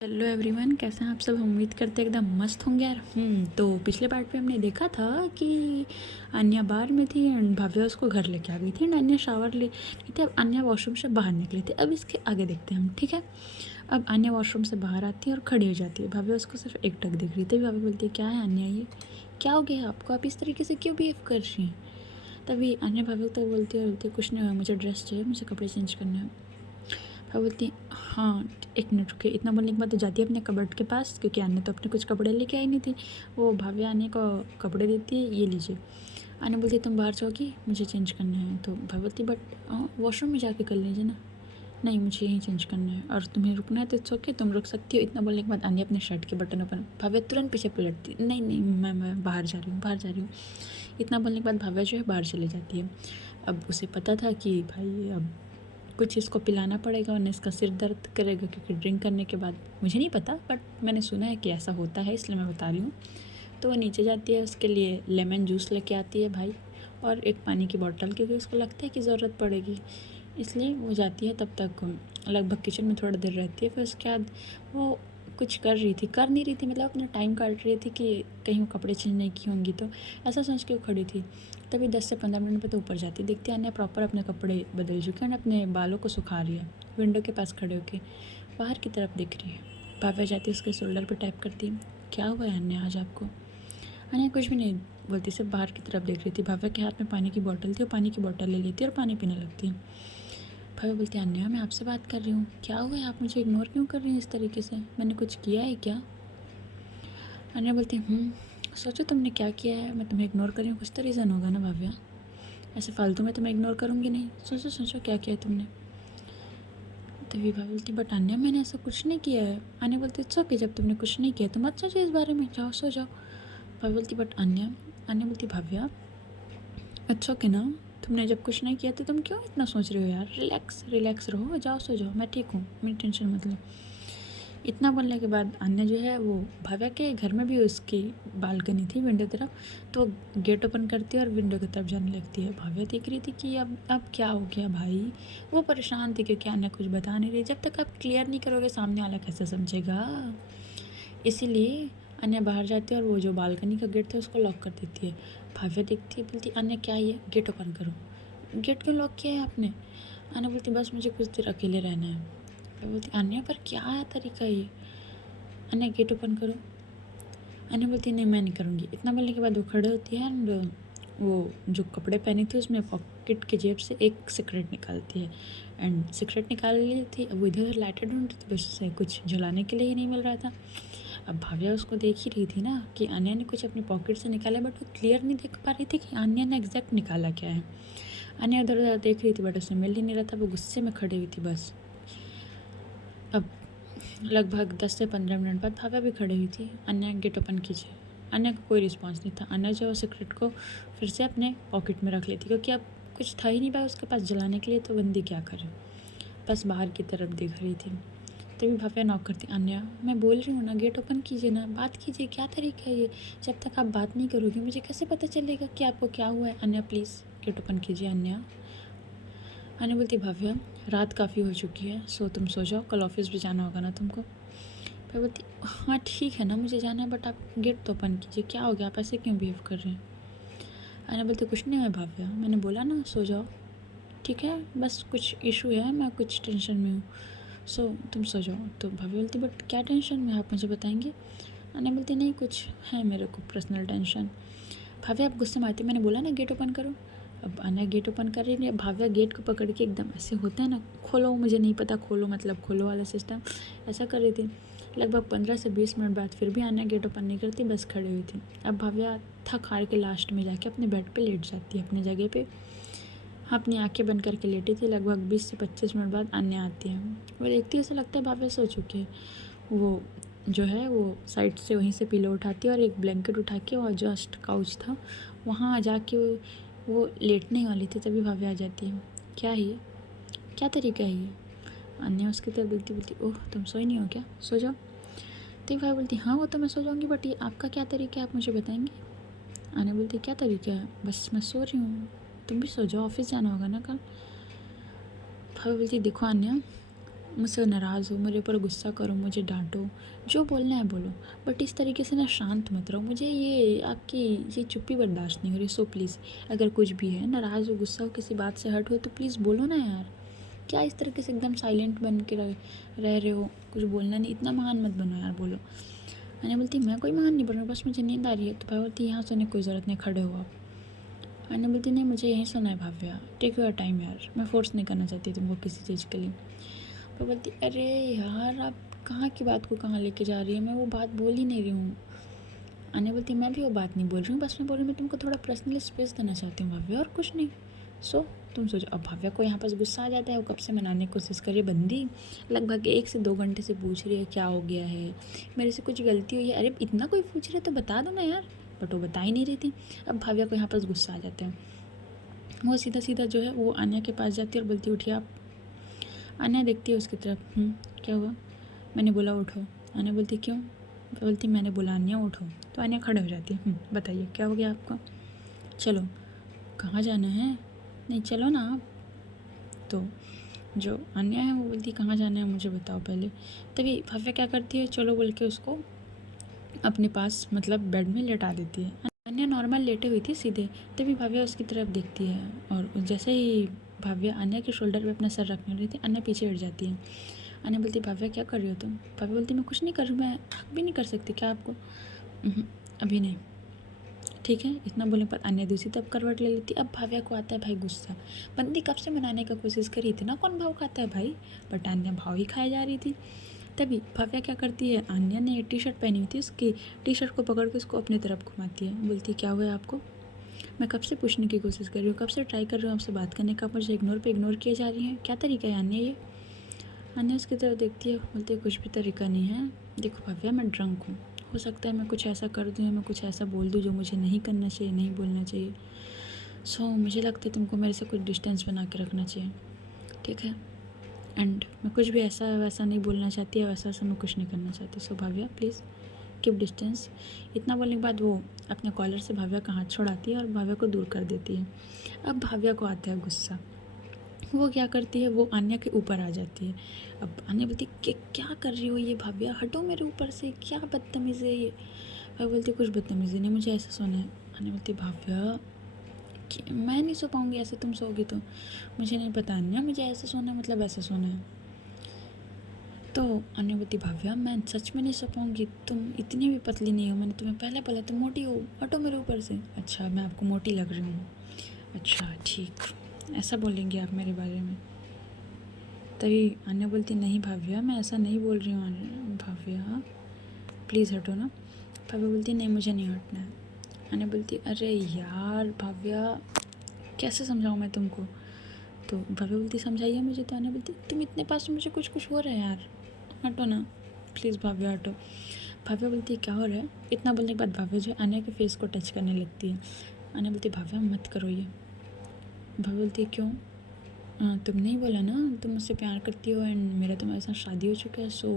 Hello everyone, कैसे हैं आप सब। उम्मीद करते हैं एकदम मस्त होंगे यार। तो पिछले पार्ट पे हमने देखा था कि अन्या बार में थी एंड भव्या उसको घर लेके आ गई थी एंड अन्या शावर ले रही थी। अब अन्या वॉशरूम से बाहर निकली थी। अब इसके आगे देखते हैं हम, ठीक है। अब अन्या वॉशरूम से बाहर आती है और खड़ी हो जाती है। भव्या उसको सिर्फ एक टक देख रही थी। भव्या बोलती है, क्या है अन्या, ये क्या हो गया आपको, आप इस तरीके से क्यों बिहेव कर रही हैं। तभी अन्या भव्या तक बोलती है, कुछ नहीं हुआ, मुझे ड्रेस चाहिए, मुझे कपड़े चेंज करने हैं। भव्या बोलती हाँ, एक मिनट रुके। इतना बोलने के बाद तो जाती है अपने कबर्ड के पास, क्योंकि अन्य तो अपने कुछ कपड़े लेके आई नहीं थी। वो भव्या अन्य को कपड़े देती है, ये लीजिए। अन्य बोलती है, तुम बाहर जाओगी, मुझे चेंज करना है। तो भव्या बोलती, बट वॉशरूम में जाके कर लीजिए ना। नहीं, मुझे यहीं चेंज करना है और तुम्हें रुकना है तो इट्स ओके, तुम रुक सकती हो। इतना बोलने के बाद अन्य अपने शर्ट के बटन ओपन। भव्या तुरंत पीछे पलटती, नहीं नहीं, मैं बाहर जा रही हूँ, बाहर जा रही हूँ। इतना बोलने के बाद भव्या जो है बाहर चली जाती है। अब उसे पता था कि भाई अब कुछ इसको पिलाना पड़ेगा वरना इसका सिर दर्द करेगा, क्योंकि ड्रिंक करने के बाद, मुझे नहीं पता बट मैंने सुना है कि ऐसा होता है, इसलिए मैं बता रही हूँ। तो वो नीचे जाती है, उसके लिए लेमन जूस लेके आती है भाई, और एक पानी की बोतल, क्योंकि उसको लगता है कि ज़रूरत पड़ेगी, इसलिए वो जाती है। तब तक लगभग किचन में थोड़ा देर रहती है। फिर उसके बाद वो कुछ कर रही थी, कर नहीं रही थी, मतलब अपना टाइम काट रही थी कि कहीं वो कपड़े चेंज नहीं की होंगी, तो ऐसा सोच के वो खड़ी थी। तभी 10 से 15 मिनट पे तो ऊपर जाती, देखती है अन्य प्रॉपर अपने कपड़े बदल चुके हैं, अपने बालों को सुखा रही है, विंडो के पास खड़े होके बाहर की तरफ देख रही है। भव्या जाती है, उसके शोल्डर पे टैप करती है, क्या हुआ है अन्य आज आपको। अन्य कुछ भी नहीं बोलती, सिर्फ बाहर की तरफ देख रही थी। भव्या के हाथ में पानी की बोतल थी, वो पानी की बोतल ले लेती है और पानी पीने लगती है। भव्या बोलती है, अन्य मैं आपसे बात कर रही हूँ, क्या हुआ है, आप मुझे इग्नोर क्यों कर रही हैं इस तरीके से, मैंने कुछ किया है क्या। अन्य बोलती सोचो तुमने क्या किया है, मैं तुम्हें इग्नोर कर रही हूँ, कुछ तो रीज़न होगा ना भव्या, ऐसे फालतू में तो मैं इग्नोर करूँगी नहीं, सोचो सोचो क्या किया है तुमने। तभी भाभी बोलती, बट अन्य मैंने ऐसा कुछ नहीं किया है। अन्य बोलती, इट्स ओके, जब तुमने कुछ नहीं किया तो मत सोचो इस बारे में, जाओ सो जाओ। भाभी बोलती, बट अन्य बोलती, भव्या इट्स ओके ना, तुमने जब कुछ नहीं किया तो तुम क्यों इतना सोच रहे हो यार, रिलैक्स रिलैक्स रहो, जाओ सो जाओ, मैं ठीक हूँ, मेरी टेंशन मत लो। इतना बोलने के बाद अन्य जो है वो भव्या के घर में भी उसकी बालकनी थी विंडो तरफ, तो गेट ओपन करती है और विंडो की तरफ जाने लगती है। भव्या देख रही थी कि अब क्या हो गया भाई। वो परेशान थी क्योंकि अन्य कुछ बता नहीं रही। जब तक आप क्लियर नहीं करोगे सामने वाला कैसे समझेगा, इसीलिए अन्य बाहर जाती है और वो जो बालकनी का गेट था उसको लॉक कर देती है। भव्या देखती है, बोलती, अन्य क्या ये, गेट ओपन करो। गेट क्यों लॉक किया है आपने। अन्य बोलती, बस मुझे कुछ देर अकेले रहना है। मैं बोलती, अन्य पर क्या है तरीका ये, अन्य गेट ओपन करो। अन्य बोलती, नहीं मैं नहीं करूँगी। इतना बोलने के बाद वो खड़े होती है एंड वो जो कपड़े पहनी थी उसमें पॉकेट की जेब से एक सिगरेट निकालती है एंड सिगरेट निकाल ली थी। अब वो इधर उधर लाइटर ढूंढ रही थी, बस उसे कुछ जलाने के लिए ही नहीं मिल रहा था। अब भाव्या उसको देख ही रही थी ना कि अन्य ने कुछ अपनी पॉकेट से निकाला, बट वो क्लियर नहीं देख पा रही थी कि अन्य ने एग्जैक्ट निकाला क्या है। अन्य उधर उधर देख रही थी बट उसे मिल ही नहीं रहा था, वो गुस्से में खड़ी हुई थी बस। अब लगभग 10 से 15 मिनट बाद भाभा भी खड़ी हुई थी, अन्य गेट ओपन कीजिए। अन्य का कोई रिस्पांस नहीं था। अन्य जो सिगरेट को फिर से अपने पॉकेट में रख लेती, क्योंकि अब कुछ था ही नहीं भाई उसके पास जलाने के लिए, तो बंदी क्या करे, बस बाहर की तरफ देख रही थी। तभी भव्या नॉक करती, अन्य मैं बोल रही हूँ ना, गेट ओपन कीजिए ना, बात कीजिए, क्या तरीका है ये, जब तक आप बात नहीं करोगे मुझे कैसे पता चलेगा कि आपको क्या हुआ है। अन्य प्लीज़ गेट ओपन कीजिए। अन्य अन्य बोलती, भव्या रात काफ़ी हो चुकी है, सो तुम सो जाओ, कल ऑफिस भी जाना होगा ना तुमको। फिर बोलती, हाँ ठीक है ना, मुझे जाना है, बट आप गेट तो ओपन कीजिए, क्या हो गया, आप ऐसे क्यों बिहेव कर रहे हैं। अन्य बोलती, कुछ नहीं है भव्या, मैंने बोला ना सो जाओ, ठीक है, बस कुछ इशू है, मैं कुछ टेंशन में हूँ, सो तुम सो जाओ। तो भव्या बोलती, बट क्या टेंशन में, आप मुझे बताएंगे। अन्य बोलती, नहीं कुछ है मेरे को पर्सनल टेंशन। भाव्या आप गुस्से में आती, मैंने बोला ना गेट ओपन करो। अब अन्य गेट ओपन कर रही है, भाव्या गेट को पकड़ के एकदम ऐसे होता है ना, खोलो, मुझे नहीं पता, खोलो मतलब खोलो वाला सिस्टम, ऐसा कर रही थी। लगभग 15 से 20 मिनट बाद फिर भी अन्य गेट ओपन नहीं करती, बस खड़ी हुई थी। अब भाव्या थक हार के लास्ट में जाके अपने बेड पे लेट जाती है अपनी जगह पे। हाँ, अपनी आंखें बंद करके लेटी थी। लगभग 20 से 25 मिनट बाद अन्य आती है, वो देखती है, ऐसा लगता है भाव्या सो चुकी है। वो जो है वो साइड से वहीं से पिलो उठाती है और एक ब्लैंकेट उठा के, और जस्ट काउच था वहाँ जाके वो लेटने वाली थी, तभी भाभी आ जाती है, क्या है ये, क्या तरीका है ये। अन्य उसकी तरफ देखती, बोलती, ओह तुम सोई नहीं हो क्या, सो जाओ। तो भाई बोलती, हाँ वो तो मैं सो जाऊँगी, बट ये आपका क्या तरीका है, आप मुझे बताएंगे। अन्य बोलती, क्या तरीका है, बस मैं सो रही हूँ, तुम भी सो जाओ, ऑफिस जाना होगा ना कल। भाभी बोलती, देखो अन्य, मुझसे नाराज़ हो, मेरे ऊपर गुस्सा करो, मुझे डांटो, जो बोलना है बोलो, बट इस तरीके से ना शांत मत रहो। मुझे ये आपकी ये चुप्पी बर्दाश्त नहीं हो रही। सो प्लीज़, अगर कुछ भी है, नाराज़ हो, गुस्सा हो, किसी बात से हर्ट हो, तो प्लीज़ बोलो ना यार। क्या इस तरीके से एकदम साइलेंट बन के रह रहे हो, कुछ बोलना नहीं, इतना महान मत बनो यार, बोलो। अनन्या बोलती मैं कोई महान नहीं बन रहा, बस मुझे नींद आ रही है। तो भाई बोलती यहाँ सोने की कोई ज़रूरत नहीं, खड़े हो आप। अनन्या बोलती नहीं, मुझे यहीं सोना है भाव्या, टेक योर टाइम यार, मैं फोर्स नहीं करना चाहती तुमको किसी चीज़ के लिए। वो बोलती अरे यार, आप कहाँ की बात को कहाँ लेके जा रही है, मैं वो बात बोल ही नहीं रही हूँ। अनन्या बोलती मैं भी वो बात नहीं बोल रही हूँ, बस मैं बोल रही हूँ मैं तुमको थोड़ा पर्सनल स्पेस देना चाहती हूँ भाव्या, और कुछ नहीं। सो तुम सोचो। अब भाव्या को यहाँ पास गुस्सा आ जाता है, वो कब से मनाने की कोशिश कर रही है, बंदी लगभग 1 से 2 घंटे से पूछ रही है क्या हो गया है, मेरे से कुछ गलती हुई है, अरे इतना कोई पूछ रहा है तो बता दो ना यार, बट वो बता ही नहीं रही थी। अब भाव्या को यहाँ पास गुस्सा आ जाता है, वो सीधा सीधा जो है वो अनन्या के पास जाती है और बोलती उठिए आप। अनन्या देखती है उसकी तरफ, क्या हुआ, मैंने बोला उठो। अनन्या बोलती क्यों, बोलती मैंने बोला अनन्या उठो। तो अनन्या खड़े हो जाती है, बताइए क्या हो गया आपको, चलो कहाँ जाना है, नहीं चलो ना आप। तो जो अनन्या है वो बोलती कहाँ जाना है मुझे बताओ पहले। तभी भव्या क्या करती है, चलो बोल के उसको अपने पास मतलब बेड में लेटा देती है। अनन्या नॉर्मल लेटे हुई थी सीधे, तभी भव्या उसकी तरफ देखती है, और जैसे ही भव्या अनन्या के शोल्डर पे अपना सर रखने रही थी, अनन्या पीछे हट जाती है। अनन्या बोलती भव्या क्या कर रही हो तुम। भव्या बोलती मैं कुछ नहीं कर रही हूँ, मैं हक भी नहीं कर सकती क्या आपको। अभी नहीं, ठीक है। इतना बोलने पर अनन्या दूसरी तरफ करवट ले लेती। अब भव्या को आता है भाई गुस्सा, बंदी कब से मनाने का कोशिश करी, इतना कौन भाव खाता है भाई, बट अनन्या भाव ही खाए जा रही थी। तभी भव्या क्या करती है, अनन्या ने टी शर्ट पहनी हुई थी, उसकी टी शर्ट को पकड़ के उसको अपनी तरफ घुमाती है, बोलती क्या हुआ आपको, मैं कब से पूछने की कोशिश कर रही हूँ, कब से ट्राई कर रही हूँ आपसे बात करने का, मुझे इग्नोर पे इग्नोर किए जा रही हैं, क्या तरीका है अनन्या ये। अनन्या उसकी तरफ देखती है, बोलती है कुछ भी तरीका नहीं है, देखो भव्या मैं ड्रंक हूँ, हो सकता है मैं कुछ ऐसा कर दूँ या मैं कुछ ऐसा बोल दूँ जो मुझे नहीं करना चाहिए, नहीं बोलना चाहिए। सो मुझे लगता है तुमको मेरे से कुछ डिस्टेंस बना के रखना चाहिए, ठीक है। एंड मैं कुछ भी ऐसा वैसा नहीं बोलना चाहती है, वैसा वैसा मैं कुछ नहीं करना चाहती। सो भाव्या प्लीज़ कीप डिस्टेंस। इतना बोलने के बाद वो अपने कॉलर से भाव्या का हाथ छुड़ाती है और भाव्या को दूर कर देती है। अब भाव्या को आता है गुस्सा, वो क्या करती है, वो अनन्या के ऊपर आ जाती है। अब अनन्या बोलती कि क्या कर रही हो ये भाव्या, हटो मेरे ऊपर से, क्या बदतमीज़ी है ये। भाई बोलती कुछ बदतमीज़ी नहीं, मुझे ऐसा सोना है। अनन्या बोलती भाव्या कि मैं नहीं सो पाऊँगी ऐसे, तुम सोगी तो। मुझे नहीं पता अनन्या, मुझे ऐसे सोना है मतलब ऐसे सोना है। तो अनन्या बोलती भाव्या मैं सच में नहीं सो पाऊँगी, तुम इतनी भी पतली नहीं हो, मैंने तुम्हें पहले बोला तुम मोटी हो, हटो मेरे ऊपर से। अच्छा मैं आपको मोटी लग रही हूँ, अच्छा ठीक, ऐसा बोलेंगे आप मेरे बारे में। तभी अनन्या बोलती नहीं भाव्या मैं ऐसा नहीं बोल रही हूँ, भाव्या प्लीज़ हटो ना। भाव्या बोलती नहीं मुझे नहीं हटना है। अनन्या बोलती अरे यार भाव्या कैसे समझाऊँ मैं तुमको। तो भाव्या बोलती समझाइए मुझे। तो अनन्या बोलती तुम इतने पास मुझे कुछ कुछ हो रहा है यार, हटो ना प्लीज़ भाव्या हटो। भाव्या बोलती है क्या हो रहा है। इतना बोलने के बाद भाव्या जो है अनन्या के फेस को टच करने लगती है। अनन्या बोलती भाव्या मत करो ये। भाव्या बोलती है क्यों, तुमने ही बोला ना तुम मुझसे प्यार करती हो एंड मेरा तुम्हारे साथ शादी हो चुका है, सो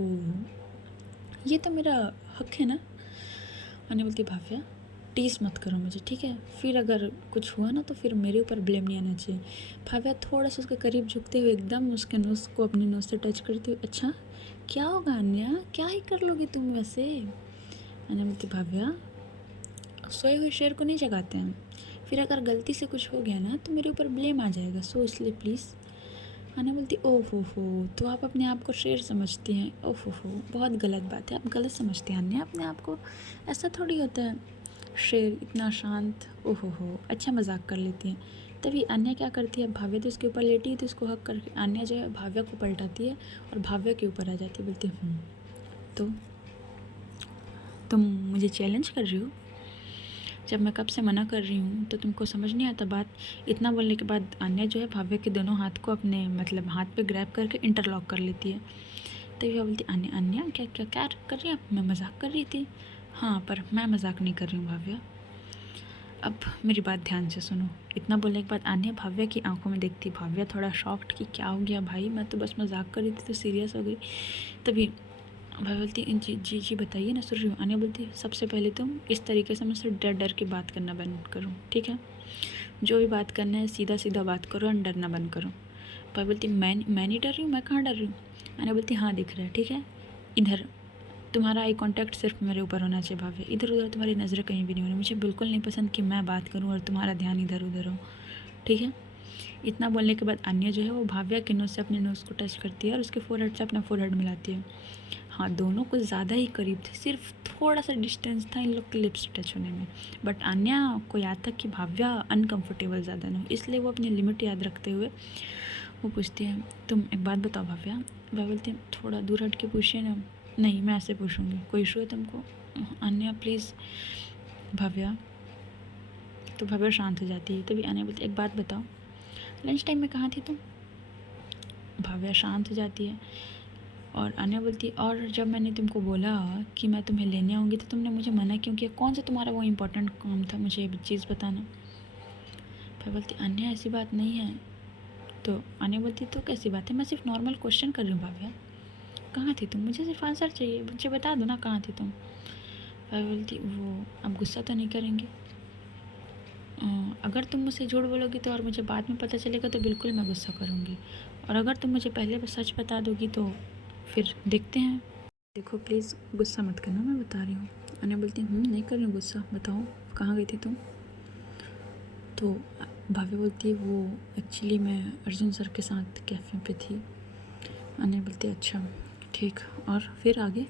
ये तो मेरा हक है ना। अनन्या बोलती भाव्या टीस मत करो मुझे, ठीक है, फिर अगर कुछ हुआ ना तो फिर मेरे ऊपर ब्लेम नहीं आना चाहिए। भाव्या थोड़ा सा उसके करीब झुकते हुए एकदम उसके नोज़ को अपनी नोज़ से टच करते हुए अच्छा क्या होगा अनन्या, क्या ही कर लोगी तुम वैसे। अनन्या बोलती भाव्या सोए हुए शेर को नहीं जगाते हैं, फिर अगर गलती से कुछ हो गया ना तो मेरे ऊपर ब्लेम आ जाएगा, सो इसलिए प्लीज़। अनन्या बोलती ओहो हो, तो आप अपने आप को शेर समझती हैं, ओहो हो बहुत गलत बात है, आप गलत समझती हैं अनन्या अपने आप को, ऐसा थोड़ी होता है, शेर इतना शांत, ओहो हो अच्छा मजाक कर लेती हैं। तभी अनन्या क्या करती है, भाव्या तो उसके ऊपर लेटी है तो उसको हक करके अनन्या जो है भाव्या को पलटाती है और भाव्या के ऊपर आ जाती है, बोलती है तो तुम मुझे चैलेंज कर रही हो, जब मैं कब से मना कर रही हूँ तो तुमको समझ नहीं आता बात। इतना बोलने के बाद अनन्या जो है भाव्या के दोनों हाथ को अपने मतलब हाथ पे ग्रैब करके इंटरलॉक कर लेती है। तो वह बोलती अनन्या क्या क्या क्या कर रही है आप, मैं मजाक कर रही थी। हाँ पर मैं मजाक नहीं कर रही हूँ भाव्या, अब मेरी बात ध्यान से सुनो। इतना बोलने के बाद अनन्या भाव्या की आंखों में देखती, भाव्या थोड़ा शॉक्ड कि क्या हो गया भाई, मैं तो बस मजाक कर रही थी तो सीरियस हो गई। तभी भाई बोलती जी जी जी बताइए ना, सुन रही हूँ। अनन्या बोलती सबसे पहले तुम इस तरीके से मुझसे डर डर के बात करना बंद करो, ठीक है, जो भी बात करना है सीधा सीधा बात करो और डरना बंद करो। भाभी बोलती मैं नहीं डर रही हूँ, मैं कहाँ डर रही हूँ। अनन्या बोलती हाँ दिख रहा है, ठीक है, इधर तुम्हारा आई कांटेक्ट सिर्फ मेरे ऊपर होना चाहिए भाभी, इधर उधर तुम्हारी नज़रें कहीं भी नहीं होनी, मुझे बिल्कुल नहीं पसंद कि मैं बात करूँ और तुम्हारा ध्यान इधर उधर हो, ठीक है। इतना बोलने के बाद अन्य जो है वो भाव्या के नोज़ से अपने नोज़ को टच करती है और उसके फोरहेड से अपना फोरहेड मिलाती है। हाँ, दोनों कुछ ज़्यादा ही करीब थे, सिर्फ थोड़ा सा डिस्टेंस था इन लोग के लिप्स टच होने में। बट अन्या को याद था कि भाव्या अनकंफर्टेबल ज़्यादा ना हो, इसलिए वो अपनी लिमिट याद रखते हुए वो पूछती है, तुम एक बात बताओ भाव्या। भाव्या बोलती है, थोड़ा दूर हट के पूछिए ना। नहीं, मैं ऐसे पूछूंगी, कोई इशू है तुमको? अन्या प्लीज़ भाव्या। तो भाव्या शांत हो जाती है। तभी अन्या बोलती है, एक बात बताओ, लंच टाइम में कहाँ थी तुम? भाव्या शांत हो जाती है और अन्या बोलती है, और जब मैंने तुमको बोला कि मैं तुम्हें लेने आऊँगी तो तुमने मुझे मना क्यों किया? कौन सा तुम्हारा वो इम्पोर्टेंट काम था, मुझे ये चीज़ बताना। भाव्या बोलती है, अन्या ऐसी बात नहीं है। तो अन्या बोलती है, तो कैसी बात है? मैं सिर्फ नॉर्मल क्वेश्चन कर रही हूँ भाव्या, कहाँ थी तुम? मुझे सिर्फ आंसर चाहिए, मुझे बता दो ना कहाँ थी तुम। भाव्या बोलती, वो अब गुस्सा तो नहीं करेंगे? अगर तुम मुझसे झूठ बोलोगी तो और मुझे बाद में पता चलेगा तो बिल्कुल मैं गुस्सा करूँगी, और अगर तुम मुझे पहले सच बता दोगी तो फिर देखते हैं। देखो प्लीज़ गुस्सा मत करना, मैं बता रही हूँ। अन्या बोलती नहीं कर रही हूँ गुस्सा, बताओ कहाँ गई थी तुम? तो भाभी बोलती है, वो एक्चुअली मैं अर्जुन सर के साथ कैफ़े पे थी। अन्या बोलती है, अच्छा ठीक, और फिर आगे?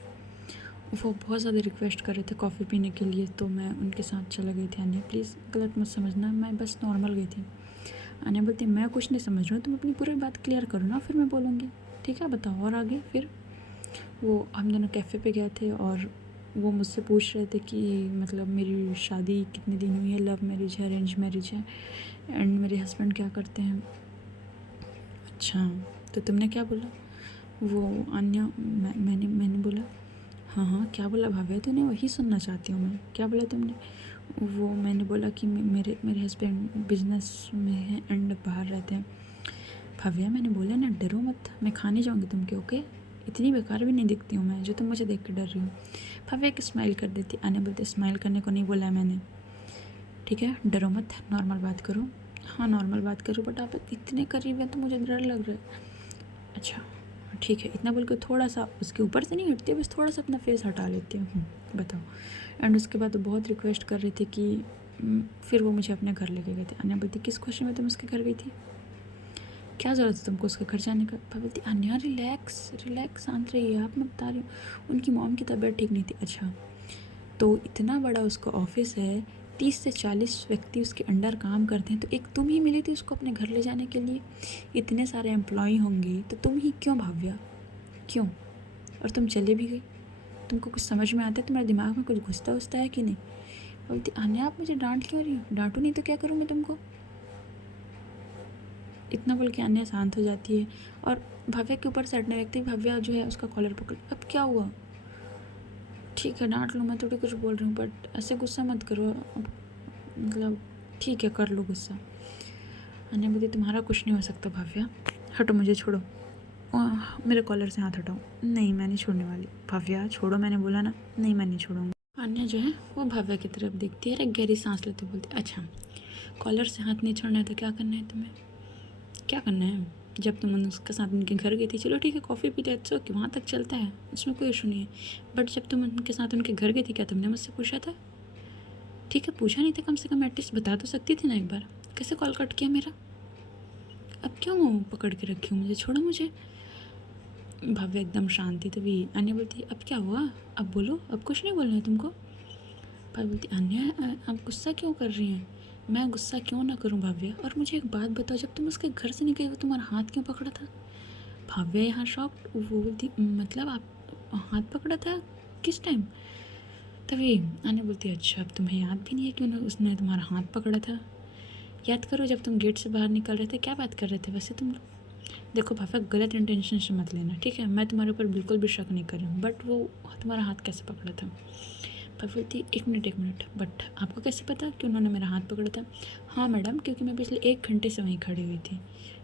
वो बहुत ज़्यादा रिक्वेस्ट कर रहे थे कॉफ़ी पीने के लिए तो मैं उनके साथ चला गई थी। अन्या प्लीज़ गलत मत समझना, मैं बस नॉर्मल गई थी। अन्या बोलती है, मैं कुछ नहीं समझ रहा हूँ, तुम अपनी पूरी बात क्लियर करो ना, फिर मैं बोलूँगी, ठीक है बताओ और आगे? फिर वो हम दोनों कैफ़े पे गए थे और वो मुझसे पूछ रहे थे कि मतलब मेरी शादी कितने दिन हुई है, लव मैरिज है, अरेंज मैरिज है, एंड मेरे हस्बैंड क्या करते हैं। अच्छा, तो तुमने क्या बोला? वो अन्या मैंने बोला, हाँ क्या बोला भाव्या तूने? वही सुनना चाहती हूँ मैं, क्या बोला तुमने? वो मैंने बोला कि मेरे मेरे हस्बैंड बिजनेस में हैं एंड बाहर रहते हैं। भाव्या मैंने बोला ना, डरो मत, मैं खाने जाऊँगी तुमके, ओके? इतनी बेकार भी नहीं दिखती हूँ मैं जो तुम मुझे देख के डर रही हो। भाव्या एक स्माइल कर देती। आने बोलते, स्माइल करने को नहीं बोला है मैंने, ठीक है, डरो मत, नॉर्मल बात करो। हाँ नॉर्मल बात करो, बट आप इतने करीब हैं तो मुझे डर लग रहा है। अच्छा ठीक है, इतना बोल के थोड़ा सा उसके ऊपर से नहीं हटती, बस थोड़ा सा अपना फेस हटा लेती हूँ। बताओ। एंड उसके बाद वो बहुत रिक्वेस्ट कर रही थी कि फिर वो मुझे अपने घर लेके गए थे। अन्या बोलती, किस खुशी में तुम उसके घर गई थी? क्या ज़रूरत है तुमको उसके घर जाने का? बोलती, अन्या रिलैक्स रिलैक्स, शांत रहिए, आप मैं बता रही हूँ उनकी मॉम की तबीयत ठीक नहीं थी। अच्छा, तो इतना बड़ा उसका ऑफिस है, 30 से 40 व्यक्ति उसके अंडर काम करते हैं, तो एक तुम ही मिली थी उसको अपने घर ले जाने के लिए? इतने सारे एम्प्लॉय होंगे तो तुम ही क्यों भाव्या, क्यों? और तुम चले भी गई, तुमको कुछ समझ में आता है? तुम्हारे दिमाग में कुछ घुसता उसता है कि नहीं? बोलती, अन्या आप मुझे डांट क्यों रही हो? डांटू नहीं तो क्या करूँ मैं तुमको? इतना बोल के अन्या शांत हो जाती है और भव्या के ऊपर सटने लगती है। भव्या जो है उसका कॉलर पकड़, अब क्या हुआ? ठीक है डांट लो, मैं थोड़ी कुछ बोल रही हूँ, बट ऐसे गुस्सा मत करो, अब मतलब ठीक है कर लो गुस्सा। अन्या बोलती, तुम्हारा कुछ नहीं हो सकता भव्या, हटो, मुझे छोड़ो, मेरे कॉलर से हाथ हटाओ। नहीं मैं नहीं छोड़ने वाली। भव्या छोड़ो, मैंने बोला ना, नहीं मैं नहीं छोड़ूंगी। अन्या जो है वो भव्या की तरफ देखती है और एक गहरी सांस लेते बोलती, अच्छा कॉलर से हाथ नहीं छोड़ना है तो क्या करना है तुम्हें? क्या करना है? जब तुम उसके साथ उनके घर गई थी, चलो ठीक है कॉफ़ी पीते अच्छो कि वहाँ तक चलता है, उसमें कोई इशू नहीं है, बट जब तुम उनके साथ उनके घर गई थी क्या तुमने मुझसे पूछा था? ठीक है पूछा नहीं था, कम से कम एटलीस्ट बता तो सकती थी ना एक बार। कैसे कॉल कट किया मेरा? अब क्यों पकड़ के रखी हूँ मुझे, छोड़ो मुझे। भव्य एकदम शांति। तभी अन्य बोलती, अब क्या हुआ, अब बोलो, अब कुछ नहीं बोलना है तुमको? भव्य बोलती, अन्य आप गुस्सा क्यों कर रही हैं? मैं गुस्सा क्यों ना करूं भव्य, और मुझे एक बात बताओ, जब तुम उसके घर से निकली वो तुम्हारा हाथ क्यों पकड़ा था? भव्य यहाँ शॉक्ड, वो बोलती, मतलब आप हाथ पकड़ा था किस टाइम? तभी अन्य बोलती, अच्छा अब तुम्हें याद भी नहीं है कि उसने तुम्हारा हाथ पकड़ा था? याद करो जब तुम गेट से बाहर निकल रहे थे क्या बात कर रहे थे वैसे तुम लोग? देखो भाभा गलत इंटेंशन से मत लेना, ठीक है, मैं तुम्हारे ऊपर बिल्कुल भी शक नहीं कर रही हूँ, बट वो तुम्हारा हाथ कैसे पकड़ा था? भाभी बोलती, एक मिनट, बट आपको कैसे पता कि उन्होंने मेरा हाथ पकड़ा था? हाँ मैडम, क्योंकि मैं पिछले 1 घंटे से वहीं खड़ी हुई थी।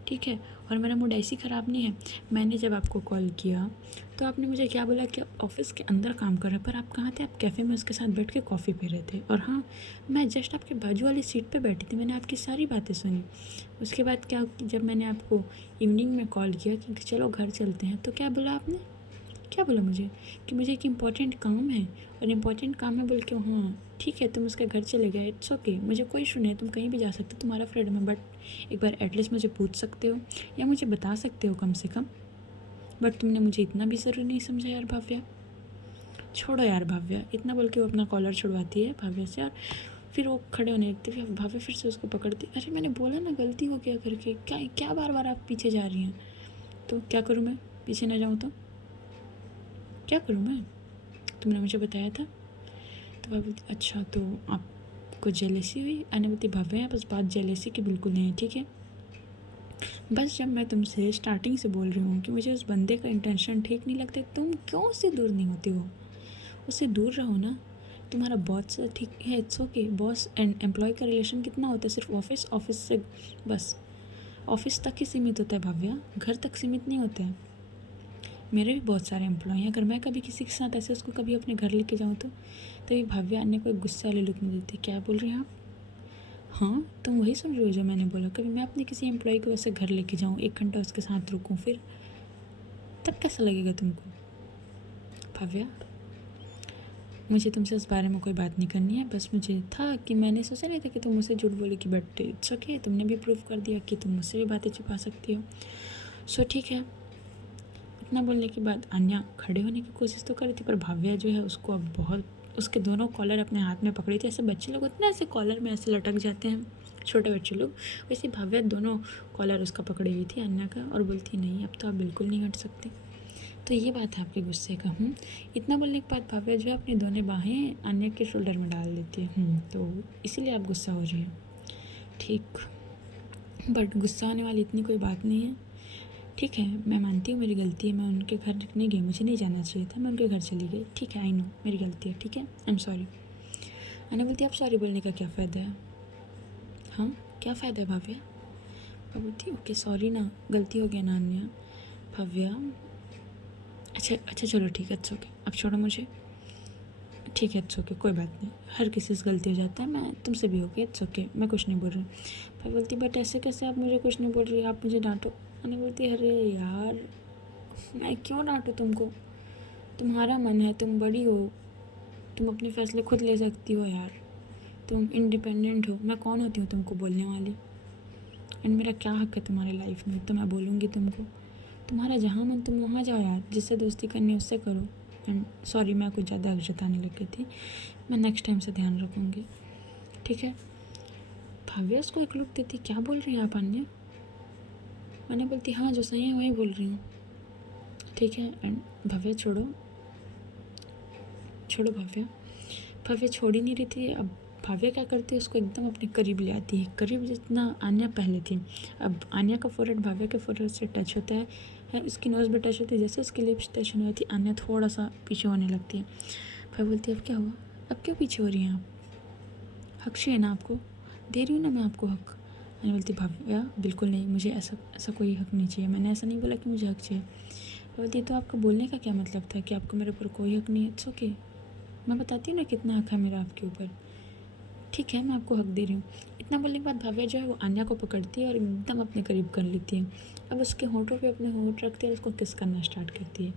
ठीक है। और मेरा मूड ऐसी ख़राब नहीं है। मैंने जब आपको कॉल किया तो आपने मुझे क्या बोला कि आप ऑफ़िस के अंदर काम कर रहे हैं, पर आप कहाँ थे? आप कैफ़े में उसके साथ बैठ के कॉफ़ी पी रहे थे। और हाँ, मैं जस्ट आपके बाजू वाली सीट पे बैठी थी, मैंने आपकी सारी बातें सुनी। उसके बाद क्या, जब मैंने आपको इवनिंग में कॉल किया कि चलो घर चलते हैं, तो क्या बोला आपने? क्या बोला मुझे? कि मुझे एक इम्पॉर्टेंट काम है, और इम्पॉर्टेंट काम है बोल के हाँ ठीक है तुम उसके घर चले गए, इट्स ओके, मुझे कोई इशू नहीं है, तुम कहीं भी जा सकते हो, तुम्हारा फ्रीडम है, बट एक बार एटलीस्ट मुझे पूछ सकते हो या मुझे बता सकते हो कम से कम। बट तुमने मुझे इतना भी ज़रूरी नहीं समझा यार भाव्या। छोड़ो यार भाव्या, इतना बोल के वो अपना कॉलर छुड़वाती है भाव्या से, और फिर वो खड़े होने लगते, फिर भाव्या फिर से उसको पकड़ती। अरे मैंने बोला ना गलती हो गया करके, क्या क्या बार बार आप पीछे जा रही हैं? तो क्या करूँ मैं, पीछे ना जाऊँ तो क्या करूँ मैं? तुमने मुझे बताया था। तो वह बोलती अच्छा तो आपको जेलेसी हुई? अने बोलती भाव्या बस बात जेलेसी की बिल्कुल नहीं है, ठीक है। बस जब मैं तुमसे स्टार्टिंग से बोल रही हूँ कि मुझे उस बंदे का इंटेंशन ठीक नहीं लगता, तुम क्यों उससे दूर नहीं होती हो? उससे दूर रहो ना। तुम्हारा बॉस से ठीक है, it's okay, boss and employ का रिलेशन कितना होता है? सिर्फ ऑफिस ऑफिस से बस ऑफिस तक ही सीमित होता है भाव्या, घर तक सीमित नहीं होता है। मेरे भी बहुत सारे एम्प्लॉय हैं, अगर मैं कभी किसी के साथ ऐसे उसको कभी अपने घर लेके जाऊँ तो तभी भाव्या अन्य को एक गुस्से वाले लुक में देती, क्या बोल रही हैं आप? हाँ तुम वही सुन रही हो जो मैंने बोला, कभी मैं अपने किसी एम्प्लॉय को वैसे घर लेके जाऊँ, 1 घंटा उसके साथ रुकूँ, फिर तब कैसा लगेगा तुमको? भाव्या मुझे तुमसे इस बारे में कोई बात नहीं करनी है, बस मुझे था कि मैंने सोचा नहीं था कि तुम मुझसे झूठ बोलेगी, बट इट्स ओके, तुमने भी प्रूव कर दिया कि तुम मुझसे भी बातें छुपा सकती हो। सो ठीक है। इतना बोलने के बाद अन्या खड़े होने की कोशिश तो करी थी, पर भाव्या जो है उसको अब बहुत, उसके दोनों कॉलर अपने हाथ में पकड़ी थी। ऐसे बच्चे लोग होते हैं ना, ऐसे कॉलर में ऐसे लटक जाते हैं छोटे बच्चे लोग, वैसे भाव्या दोनों कॉलर उसका पकड़ी हुई थी अन्या का, और बोलती नहीं अब तो आप बिल्कुल नहीं हट सकते। तो ये बात है आपके गुस्से का। इतना बोलने के बाद भाव्या जो है अपनी दोनों बाहें अन्य के शोल्डर में डाल देती है। तो इसीलिए आप गुस्सा हो रही हैं, ठीक। बट गुस्सा होने वाली इतनी कोई बात नहीं है, ठीक है। मैं मानती हूँ मेरी गलती है, मैं उनके घर नहीं गई, मुझे नहीं जाना चाहिए था, मैं उनके घर चली गई, ठीक है, आई नो मेरी गलती है, ठीक है, आई एम सॉरी। अना बोलती आप सॉरी बोलने का क्या फ़ायदा है? हाँ क्या फ़ायदा है भाव्या? मैं बोलती ओके सॉरी ना, गलती हो गया ना अन्या। भाव्या अच्छा अच्छा चलो ठीक है, इट्स ओके, अब छोड़ो मुझे, ठीक है इट्स ओके, कोई बात नहीं, हर किसी से गलती हो जाता है, मैं तुमसे भी हो गया, इट्स ओके, मैं कुछ नहीं बोल रही। भाई बोलती बट ऐसे कैसे आप मुझे कुछ नहीं बोल रही, आप मुझे डांटो। अने बोलती अरे यार मैं क्यों डांटूँ तुमको, तुम्हारा मन है, तुम बड़ी हो, तुम अपने फ़ैसले खुद ले सकती हो यार, तुम इंडिपेंडेंट हो, मैं कौन होती हूँ तुमको बोलने वाली? एंड मेरा क्या हक है तुम्हारी लाइफ में, तो मैं बोलूँगी तुमको? तुम्हारा जहाँ मन तुम वहाँ जाओ यार, जिससे दोस्ती करनी है उससे करो। एंड सॉरी मैं कुछ ज़्यादा हक जताने लग गई थी, मैं नेक्स्ट टाइम से ध्यान रखूँगी, ठीक है। भाव्या उसको एक लुक देती, क्या बोल रही हैं आप अन्य? मैंने बोलती हाँ जो सही है वही बोल रही हूँ, ठीक है। एंड भव्या छोड़ो छोड़ो भव्या। भव्या छोड़ ही नहीं रही थी। अब भव्या क्या करती है, उसको एकदम अपने करीब ले आती है, करीब जितना आन्या पहले थी। अब आन्या का फोरहेड भव्या के फोरहेड से टच होता है, उसकी नोज़ भी टच होती है, जैसे उसकी लिप्स टच होने होती है आन्या थोड़ा सा पीछे होने लगती है। भव्या बोलती है अब क्या हुआ, अब क्यों पीछे हो रही हैं आप? हक चाहिए ना आपको, दे रही हूँ ना मैं आपको हक। आन्या बोलती भव्या बिल्कुल नहीं, मुझे ऐसा ऐसा कोई हक नहीं चाहिए, मैंने ऐसा नहीं बोला कि मुझे हक चाहिए। बोलती तो आपका बोलने का क्या मतलब था कि आपको मेरे ऊपर कोई हक नहीं है? इट्स ओके, मैं बताती हूँ ना कितना हक है मेरा आपके ऊपर, ठीक है मैं आपको हक दे रही हूँ। इतना बोलने के बाद भव्या जो है वो अन्या को पकड़ती है और एकदम अपने करीब कर लेती है। अब उसके होंठों पे अपने होंठ रखती है और उसको किस करना स्टार्ट करती है।